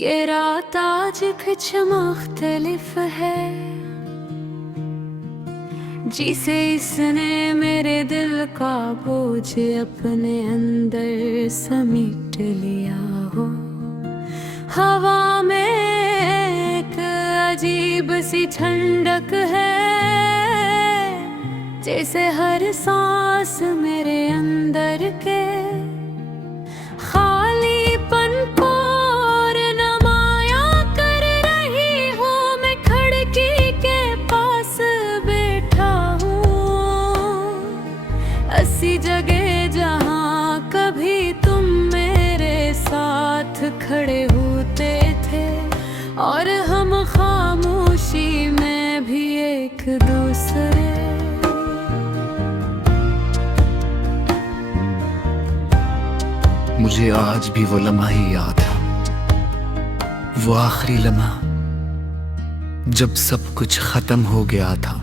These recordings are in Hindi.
ये रात आज कुछ मुख्तलिफ है, जिसे इसने मेरे दिल का बोझ अपने अंदर समेट लिया हो। हवा में एक अजीब सी ठंडक है, जैसे हर सांस मेरे अंदर के खालीपन को और नमाया कर रही हूँ। मैं खिड़की के पास बैठा हूँ, ऐसी जगह जहाँ कभी तुम मेरे साथ खड़े होते थे, और हम खामोशी में भी एक दूसरे। मुझे आज भी वो लम्हा ही याद है, वो आखिरी लम्हा जब सब कुछ खत्म हो गया था।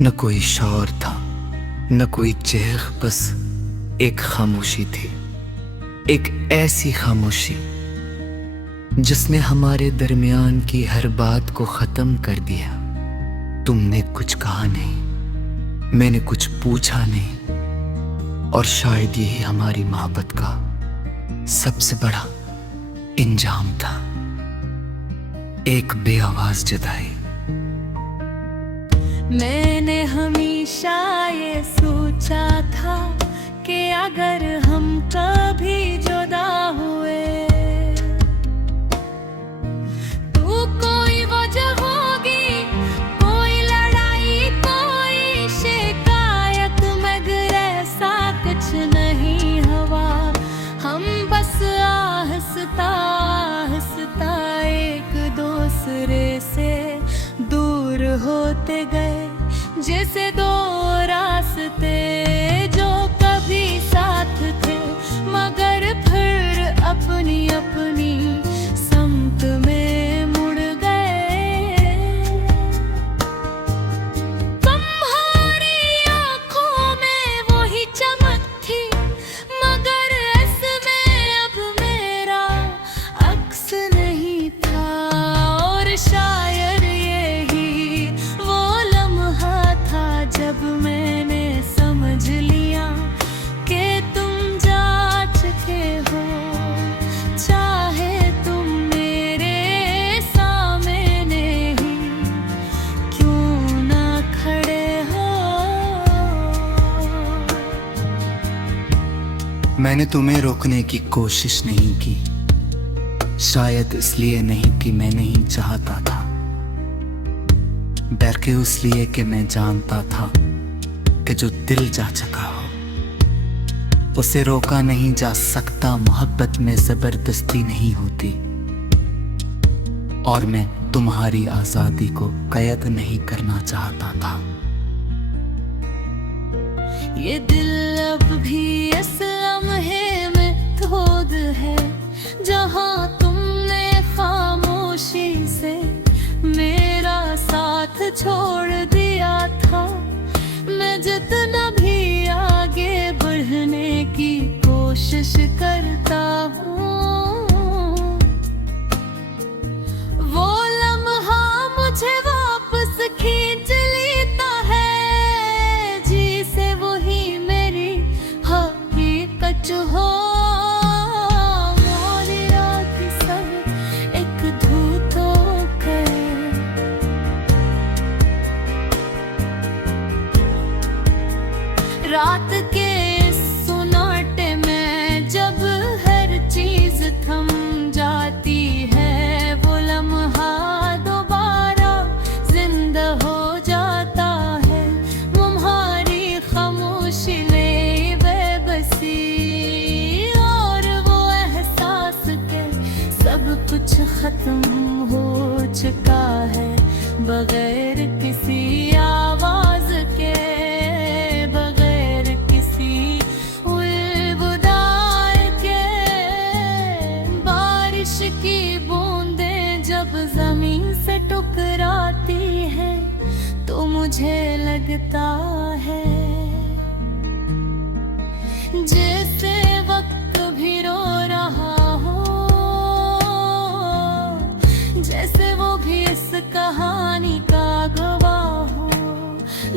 न कोई शोर था, न कोई चेख, बस एक खामोशी थी। एक ऐसी खामोशी जिसने हमारे दरमियान की हर बात को खत्म कर दिया। तुमने कुछ कहा नहीं, मैंने कुछ पूछा नहीं, और शायद यही हमारी मोहब्बत का सबसे बड़ा इंजाम था। एक बेआवाज जुदाई। मैंने हमेशा ये सोचा था कि अगर हम कभी जुदा हुए तो कोई वजह होगी, कोई लड़ाई, कोई शिकायत, मगर ऐसा कुछ नहीं हुआ। हम बस आहिस्ता आहिस्ता एक दूसरे से दूर होते गए, जैसे दो रास्ते जो कभी साथ थे मगर फिर अपनी अपनी समत में मुड़ गए। तुम्हारी आंखों में वही चमक थी, मगर इसमें अब मेरा अक्स नहीं था। और शायद यही वो लम्हा था जब मैंने समझ लिया कि तुम जा चुके हो, चाहे तुम मेरे सामने ही क्यों ना खड़े हो। मैंने तुम्हें रोकने की कोशिश नहीं की, शायद इसलिए नहीं कि मैं नहीं चाहता था, बल्कि इसलिए कि मैं जानता था कि जो दिल जा चुका हो उसे रोका नहीं जा सकता। मोहब्बत में जबरदस्ती नहीं होती, और मैं तुम्हारी आजादी को कैद नहीं करना चाहता था। ये दिल अब भी इस लम्हे में धोद है, जहाँ तुमने खामोशी से मेरा साथ छोड़ दिया था। मैं जितना भी आगे बढ़ने की कोशिश करता हूँ, वो लम्हा मुझे वापस खींच लेता है, जिसे वही मेरी हकीकत हो। मोरी रात सब एक धूत होकर, रात के सुनाटे में जब हर चीज थम जाती है, वो लम्हा दोबारा जिंदा हो जाता है। तुम्हारी खामोशी ले बेबसी, और वो एहसास के सब कुछ खत्म हो चुका है, बगैर किसी आवाज के, की बूंदें जब जमीन से टकराती हैं तो मुझे लगता है जैसे वक्त भी रो रहा हो।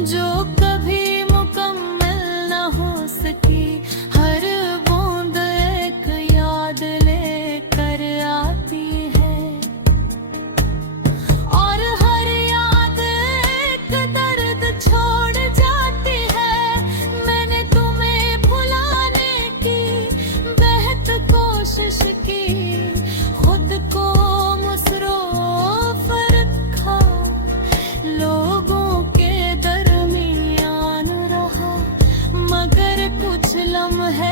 जो कभी मुकम्मल न हो सकी, हर बूंद एक याद लेकर आती है, और हर याद एक दर्द छोड़ जाती है। मैंने तुम्हें भुलाने की बेहद कोशिश की, खुद को मुसरोफ रखा, लोगों के दरमियान रहा, मगर कुछ लम्हे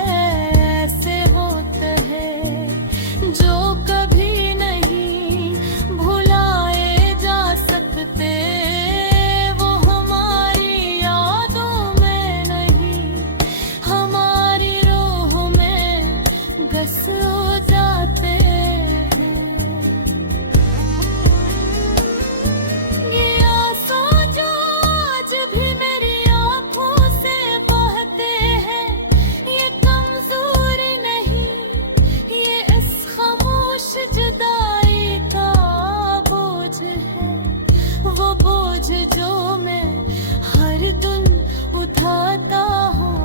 ऐसे होते हैं जो कभी नहीं भुलाए जा सकते। वो हमारी यादों में नहीं, हमारी रूह में बस हो जाते हैं। ये आंसू जो आज भी मेरी आंखों से बहते हैं, ये कमजोरी नहीं, ये इस खामोश जुदाई का बोझ है। वो बोझ जो मैं हर दिन उठाता हूँ,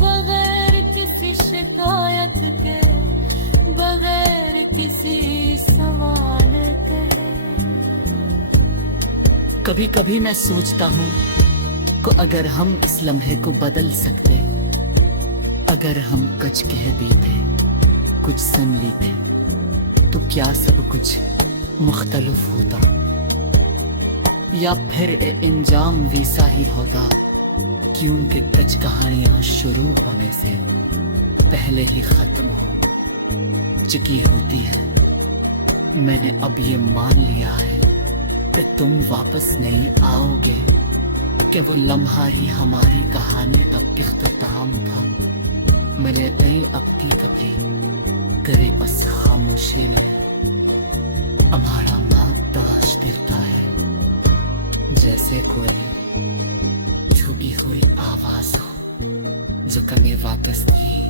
बगैर किसी शिकायत के, बगैर किसी सवाल के। कभी कभी मैं सोचता हूँ को अगर हम इस लम्हे को बदल सकते, अगर हम कुछ कह देते, कुछ सुन लेते, तो क्या सब कुछ मुख्तलिफ होता, या फिर इंजाम वैसा ही होता कि उनके टच कहानियां शुरू होने से पहले ही खत्म हो चुकी होती है। मैंने अब ये मान लिया है कि तुम वापस नहीं आओगे, कि वो लम्हा ही हमारी कहानी का इख्तिताम था। मैंने नहीं अब की कभी करे बस खामोशी में हमारा नाम तलाश देता है, जैसे कोई छुपी हुई आवाज हो जो कभी वापस नहीं